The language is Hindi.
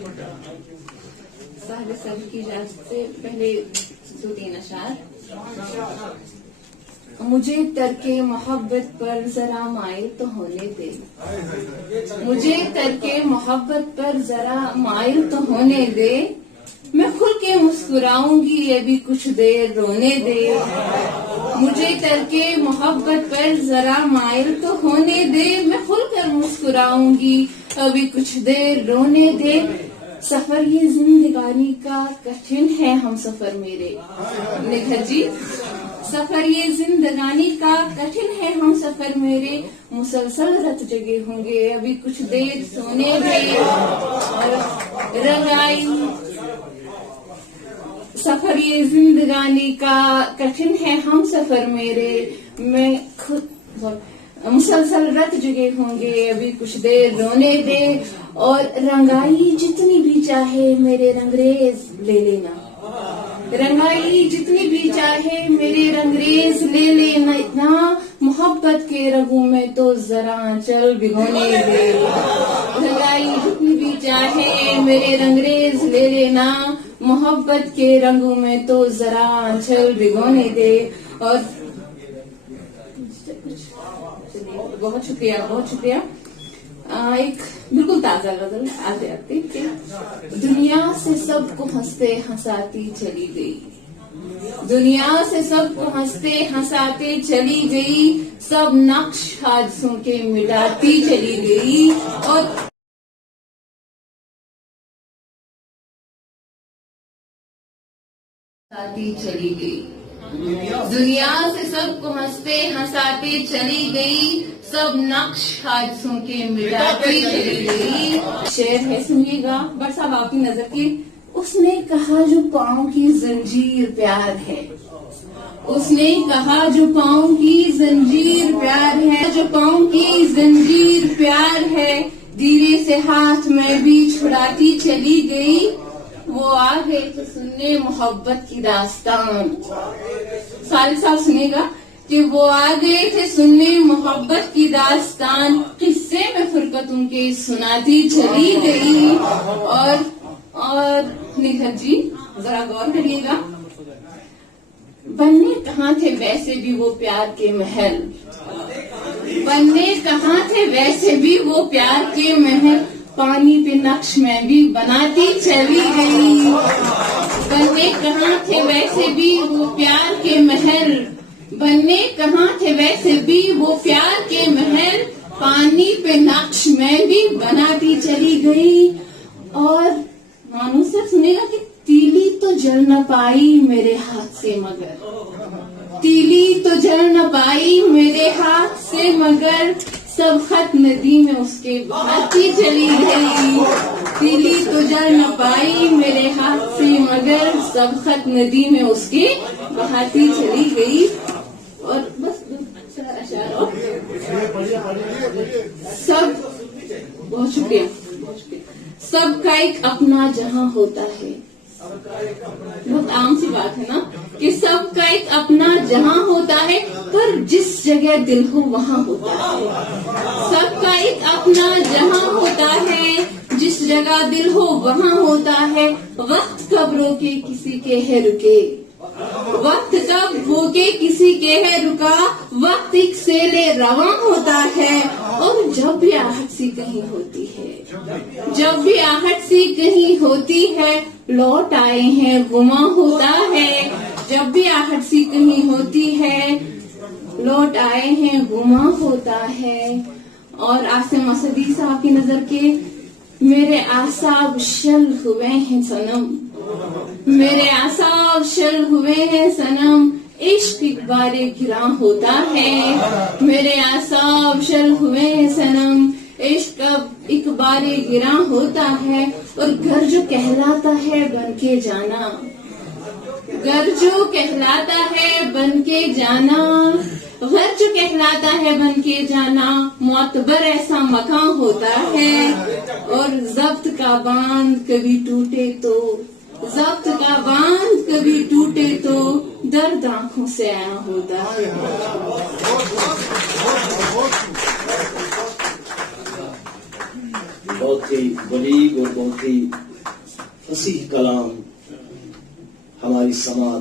साहिब सभी की इजाजत से पहले 2-3 अशार। मुझे तरके मोहब्बत पर जरा माइल तो होने दे, मुझे तरके मोहब्बत पर जरा माइल तो होने दे, मैं खुल के मुस्कुराऊंगी ये भी कुछ देर रोने दे। मुझे तरके मोहब्बत पर जरा माइल तो होने दे, मैं खुल कर मुस्कुराऊंगी अभी कुछ देर रोने दे। सफर ये जिंदगानी का कठिन है हम सफर मेरे निखर जी, सफर ये जिंदगानी का कठिन है हम सफर मेरे, मुसलसल रत जगे होंगे अभी कुछ देर सोने दे। रंगाई सफर ये जिंदगानी का कठिन है हम सफर मेरे, मैं खुद मुसलसल रत जगे होंगे अभी कुछ देर रोने दे। और रंगाई जितनी भी चाहे मेरे रंगरेज ले लेना, रंगाई जितनी भी चाहे मेरे रंगरेज ले लेना, इतना मोहब्बत के रंगों में तो जरा चल भिगोने दे। रंगाई जितनी भी चाहे मेरे रंगरेज ले लेना, मोहब्बत के रंगों में तो जरा चल भिगोने दे। और बहुत शुक्रिया, बहुत शुक्रिया। एक बिल्कुल ताजा गजल आते आते कि दुनिया से सबको हंसते हंसाती चली गई, दुनिया से सबको हंसते हंसाते चली गई, सब नक्श हादसों के मिटाती चली गई। और चली गई, दुनिया से सबको हंसते हंसाते चली गई, सब नक्श हादसों के मिटाती चली गई। शेर है सुनिएगा, बट साहब आपकी नजर की। उसने कहा जो पाँव की जंजीर प्यार है, उसने कहा जो पाँव की जंजीर प्यार है, जो पाँव की जंजीर प्यार है, धीरे से हाथ में भी छुड़ाती चली गई। वो आ गए तो सुनने मोहब्बत की दास्तान, सारे साल सुनेगा कि वो आ गए थे सुनने मोहब्बत की दास्तान, किस्से में फुरकतों के सुनाती चली गई। और निखर जी जरा गौर करिएगा, बनने कहाँ थे वैसे भी वो प्यार के महल, बनने कहाँ थे वैसे भी वो प्यार के महल, पानी पे नक्श में भी बनाती चली गई। बनने कहाँ थे वैसे भी वो प्यार के महल, बनने कहाँ थे वैसे भी वो प्यार के महल, पानी पे नक्श में भी बनाती चली गई। और मानो सर सुनेगा कि तीली तो जल न पाई मेरे हाथ से मगर, तीली तो जल न पाई मेरे हाथ से मगर, सब खत नदी में उसके बहाती चली गई। तीली तो जल न पाई मेरे हाथ से मगर, सब खत नदी में उसके बहाती चली गई। और बस सब बहुत शुक्रिया, सबका एक अपना जहां होता है, बहुत आम सी बात है ना कि सबका एक अपना जहां होता है, पर जिस जगह दिल हो वहां होता है। सबका एक अपना जहां होता है, जिस जगह दिल हो वहां होता है। वक्त कब रोके किसी के है रुके, वक्त कब रोके किसी के है रुका, वक्त एक सेले रवां होता है। और जब भी आहट सी कहीं होती है, जब भी आहट सी कहीं होती है, लौट आए हैं गुमा होता है। जब भी आहट सी कहीं होती है, लौट आए हैं गुमा होता है। और आसिम असदी साहब की नजर के, मेरे आसाब शल हुए हैं सनम, मेरे आसाब शल हुए हैं सनम, इश्क एक बारे गिरा होता है। मेरे आसाब शल हुए हैं सनम, इश्क अब एक बारे गिरा होता है। और घर जो कहलाता है बन के जाना, घर जो कहलाता है बन के जाना, घर जो कहलाता है बन के जाना, मोतबर ऐसा मकान होता है। और जब्त का बांध कभी टूटे तो, जब्त का बांध कभी टूटे तो, दर्द आंखों से आया होता है। बहुत ही बड़ी और बहुत ही फसीह कलाम हमारी समाज